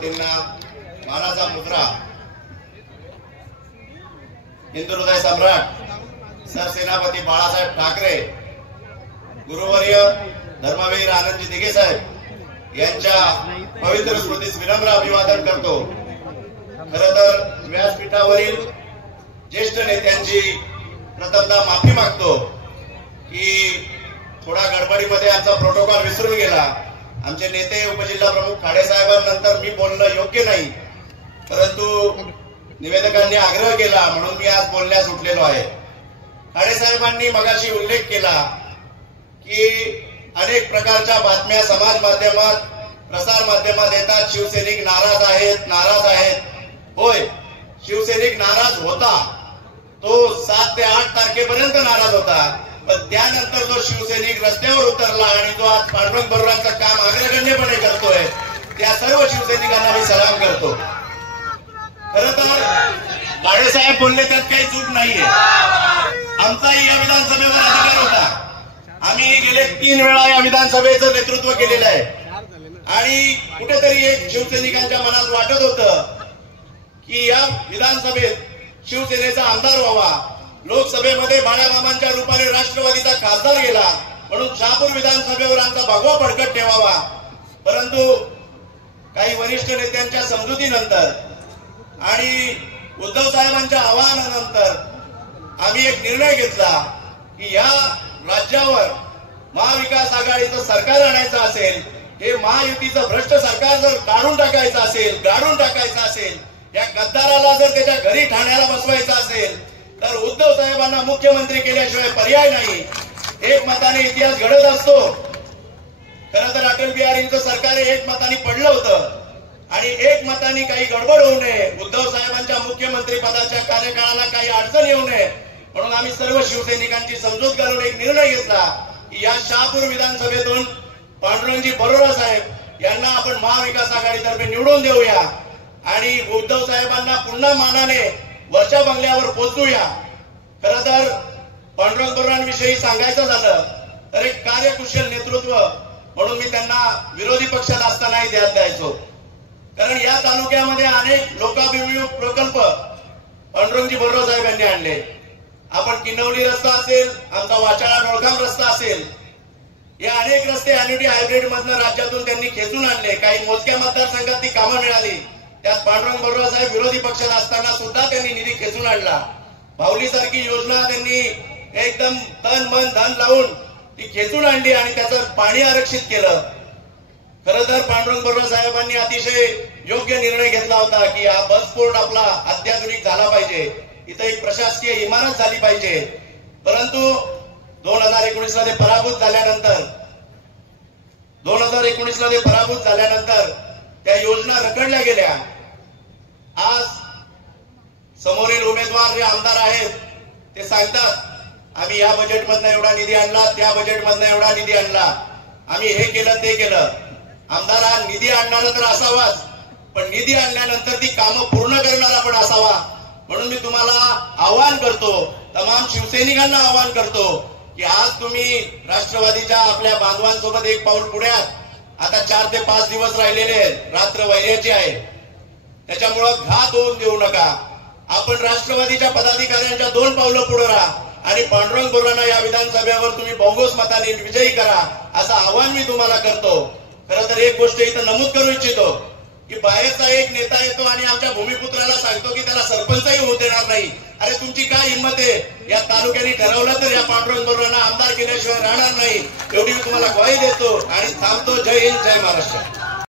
सेनापतींना मानाचा मुद्रा हिंदू हृदय सम्राट सरसेनापती बाळासाहेब ठाकरे, गुरुवर्य धर्मवीर आनंदजी दिघे साहेब यांच्या पवित्र स्मृतीस विनम्र अभिवादन करतो। खरं तर व्यासपीठावरील ज्येष्ठ नेत्यांची प्रथमतः माफी मागतो की थोडा गडबडीमध्ये आमचा प्रोटोकॉल विसरून गेला। आमचे नेते उपजिल्हा प्रमुख खाडे साहेबांनंतर मी बोलणं योग्य नाही, परंतु निवेदकांनी आग्रह केला म्हणून मी आज बोलण्यास उठलेलो आहे। खाडे साहेबांनी मगाशी उल्लेख केला की अनेक प्रकारच्या बातम्या समाज माध्यमात प्रसार माध्यमात येतात, शिवसैनिक नाराज आहेत। होय, शिवसैनिक नाराज होता, तो 7 ते 8 तारखेपर्यंत नाराज होता, पण त्यानंतर जो शिवसैनिक रस्त्यावर उतरला आणि जो आज पांडुरंग बरोबरांचं काम अग्रगण्यपणे करतोय त्या सर्व शिवसैनिकांना मी सलाम करतो। खरं तर खाडेसाहेब बोलले त्यात काही चूक नाहीये। आमचाही या विधानसभेवर अधिकार होता। आम्ही गेले 3 वेळा या विधानसभेचं नेतृत्व केलेलं आहे आणि कुठेतरी एक शिवसैनिकांच्या मनात वाटत होतं की या विधानसभेत शिवसेनेचा आमदार व्हावा। लोकसभेमध्ये बाळामामांच्या रूपाने राष्ट्रवादीचा खासदार गेला म्हणून शहापूर विधानसभेवर आमचा भगवा फडकत ठेवावा, परंतु काही वरिष्ठ नेत्यांच्या समजुतीनंतर आणि उद्धव साहेबांच्या आवाहनानंतर आम्ही एक निर्णय घेतला की या राज्यावर महाविकास आघाडीचं सरकार आणायचं असेल, हे महायुतीचं भ्रष्ट सरकार जर गाडून टाकायचं असेल, या गद्दाराला जर त्याच्या घरी ठाण्याला बसवायचं असेल तर उद्धव साहेबांना मुख्यमंत्री केल्याशिवाय पर्याय नाही। एक मताने इतिहास घडत असतो। खरं तर अटल बिहारींचं सरकार एक मताने पडलं होतं आणि एक मताने काही गडबड होऊ नये, उद्धव साहेबांच्या मुख्यमंत्री पदाच्या कार्यकाळाला काही अडचण येऊ नये म्हणून आम्ही सर्व शिवसैनिकांची समजूत घालून एक निर्णय घेतला की या शहापूर विधानसभेतून पांडुरंगजी बरोरा साहेब यांना आपण महाविकास आघाडीतर्फे निवडून देऊया आणि उद्धव साहेबांना पुन्हा मानाने वरच्या बंगल्यावर पोहोचूया। खरं तर पांडुरंग बरोरांविषयी सांगायचं झालं तर एक कार्यकुशल नेतृत्व म्हणून मी त्यांना विरोधी पक्षात असतानाही ध्यान द्यायचो, कारण या तालुक्यामध्ये अनेक लोकाभिमुख प्रकल्प पांडुरंगजी बरोरा साहेब यांनी आणले। आपण किनवली रस्ता असेल, आमचा वाचाळा डोळखाम रस्ता असेल, या अनेक रस्ते अॅन्युटी हायब्रिड मधनं राज्यातून त्यांनी खेचून आणले। काही मोजक्या मतदारसंघात ती कामं मिळाली, त्यात पांडुरंग बरोरा साहेब विरोधी पक्षात असताना सुद्धा त्यांनी निधी खेचून आणला। बाहुली सारखी योजना त्यांनी एकदम तन मन धन लावून ती खेचून आणली आणि त्याचं पाणी आरक्षित केलं। खरं तर पांडुरंग बरोरा साहेबांनी अतिशय योग्य निर्णय घेतला होता की हा बसपोर्ट आपला अत्याधुनिक झाला पाहिजे, इथं एक प्रशासकीय इमारत झाली पाहिजे, परंतु 2019 मध्ये पराभूत झाल्यानंतर त्या योजना रखडल्या गेल्या। आज समोरील उमेदवार जे आमदार आहेत ते सांगतात आम्ही या बजेटमधनं एवढा निधी आणला, त्या बजेटमधनं एवढा निधी आणला, आम्ही हे केलं ते केलं। आमदार हा निधी आणणारा तर असावाच, पण निधी आणल्यानंतर ती कामं पूर्ण करणारा पण असावा। म्हणून मी तुम्हाला आवाहन करतो, तमाम शिवसैनिकांना आवाहन करतो की आज तुम्ही राष्ट्रवादीच्या आपल्या बांधवांसोबत एक पाऊल पुढ्यात, आता 4 ते 5 दिवस राहिलेले आहेत, रात्र वैर्याची आहे, त्याच्यामुळं घात होऊन देऊ नका। आपण राष्ट्रवादीच्या पदाधिकाऱ्यांच्या 2 पावलं पुढे राहा आणि पांडुरंग बरोरांना या विधानसभेवर तुम्ही बोगस मताने विजयी करा असं आवाहन मी तुम्हाला करतो। खरं तर एक गोष्ट इथं नमूद करू इच्छितो की बाहेरचा एक नेता येतो आणि आमच्या भूमिपुत्राला सांगतो की त्याला सरपंचही होऊ देणार नाही। अरे तुमची काय हिंमत आहे? या तालुक्याने ठरवलं तर या पांडुरंग बरोरांना आमदार केल्याशिवाय राहणार नाही, एवढी मी तुम्हाला ग्वाही देतो आणि थांबतो। जय हिंद, जय महाराष्ट्र।